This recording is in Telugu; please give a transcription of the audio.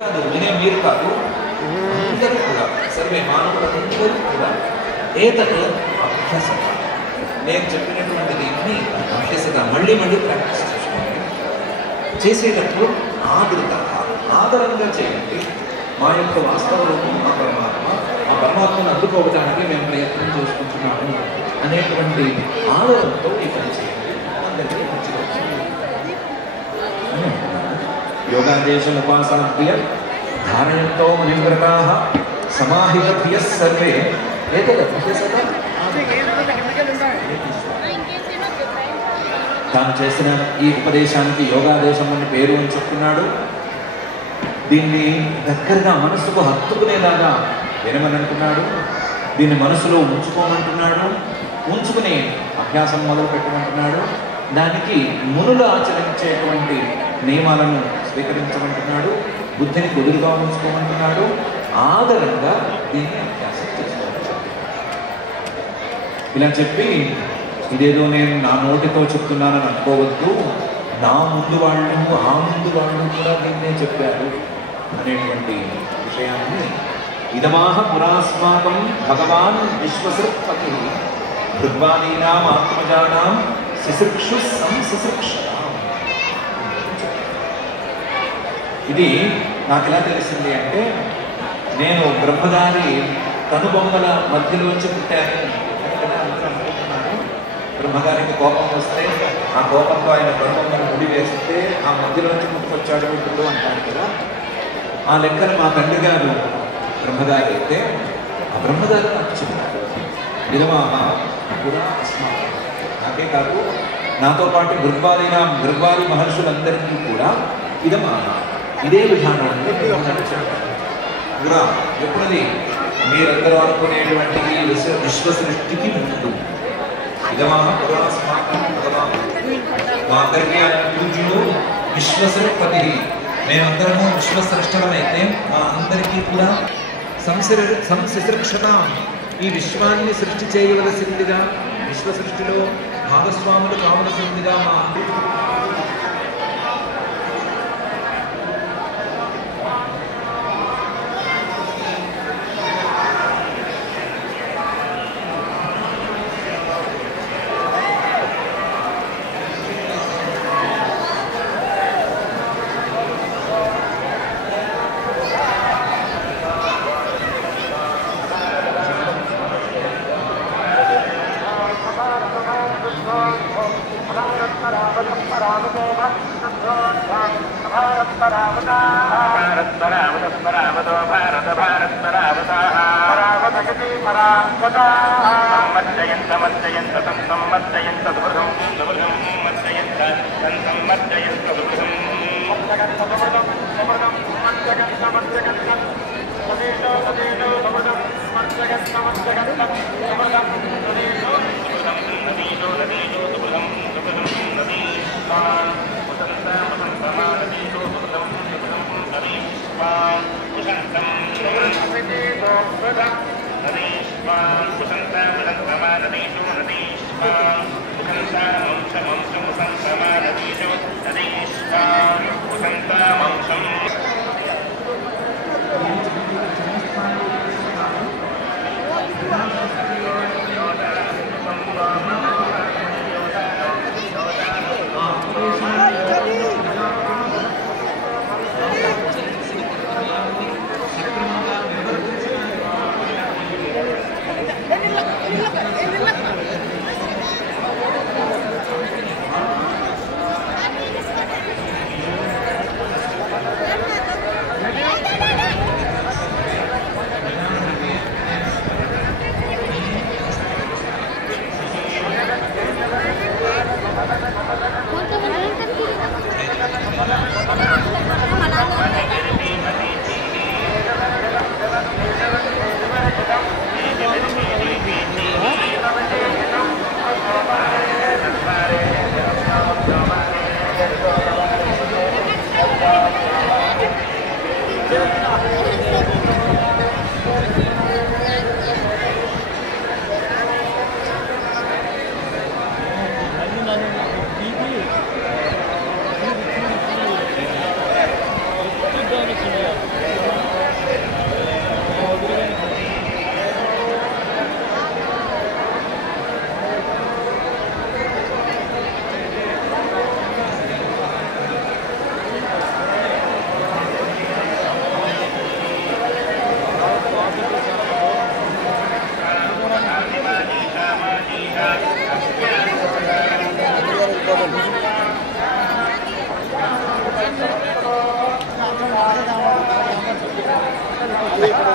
కాదు వినే మీరు కాదు, అందరూ కూడా సర్వే మానవులందరూ కూడా ఏతత్ అభ్యసత, నేను చెప్పినటువంటి దీన్ని అభ్యసత మళ్ళీ మళ్ళీ ప్రాక్టీస్ చేసుకోండి. చేసేటప్పుడు ఆదరంగా చేయండి. మా యొక్క వాస్తవ రూపం ఆ పరమాత్మ, ఆ పరమాత్మను అందుకోవడానికి మేము ప్రయత్నం చేసుకుంటున్నాము అనేటువంటి ఆదరంతో ఈ పని చేయండి. అందరికీ మంచిగా యోగాదేశం ఉపాసనాద్య ధారయంతో మునివ్రతాః సమాహితభ్యః సర్వే ఏతదభ్యసత. తాను చేసిన ఈ ఉపదేశానికి యోగాదేశం అని పేరు అని చెప్తున్నాడు. దీన్ని దగ్గరగా మనసుకు హత్తుకునేలాగా వినమని అంటున్నాడు. దీన్ని మనసులో ఉంచుకోమంటున్నాడు. ఉంచుకుని అభ్యాసం మొదలు పెట్టమంటున్నాడు. దానికి మునులు ఆచరించేటువంటి నియమాలను స్వీకరించమంటున్నాడు. బుద్ధిని కుదురుగా ఉంచుకోమంటున్నాడు. ఆదరంగా దీన్ని అభ్యాసం చేసుకోవచ్చు. ఇలా చెప్పి ఇదేదో నేను నా నోటితో చెప్తున్నానని అనుకోవద్దు, నా ముందు వాళ్ళు ఆ ముందు వాళ్ళు కూడా దీన్నే చెప్పారు అనేటువంటి విషయాన్ని ఇదమాహ పురాస్మాకం భగవాన్ విశ్వసృత్పతి భృగ్వాదీనాం ఆత్మజానాం శిశృక్షు సంశిశృక్షతాం. ఇది నాకు ఎలా తెలిసింది అంటే, నేను బ్రహ్మగారి కనుబొమ్మల మధ్యలోంచి పుట్టాను అని కదా అందరూ అనుకుంటున్నాను. బ్రహ్మగారికి కోపం వస్తే ఆ కోపంతో ఆయన బ్రహ్మను ముడి వేస్తే ఆ మధ్యలోంచి పుట్టుకొచ్చాడు ఇప్పుడు అంటారు కదా. ఆ లెక్కన మా తండ్రి గారు బ్రహ్మగారు అయితే ఆ బ్రహ్మగారు నాకు చెప్పారు విధమాహ పురా అస్మాకం. నాకే కాదు, నాతో పాటు భృగ్వాది మహర్షులందరికీ కూడా ఇదమాహ ఇదే విధానాన్ని పురా ఎప్పుడది మీరందరూ అనుకునేటువంటి విశ్వ సృష్టికి ముందు ఇదమాహ పురా అస్మాకం భగవాన్. మా అందరికీ ఆయన పూజ్యుడు విశ్వసృపతి. మేమందరము విశ్వసృష్టమైతే మా అందరికీ కూడా సంశిశృక్షత, ఈ విశ్వాన్ని సృష్టి చేయవలసిందిగా, విశ్వ సృష్టిలో భాగస్వాములు కావలసిందిగా మా Good ఇప్పుడు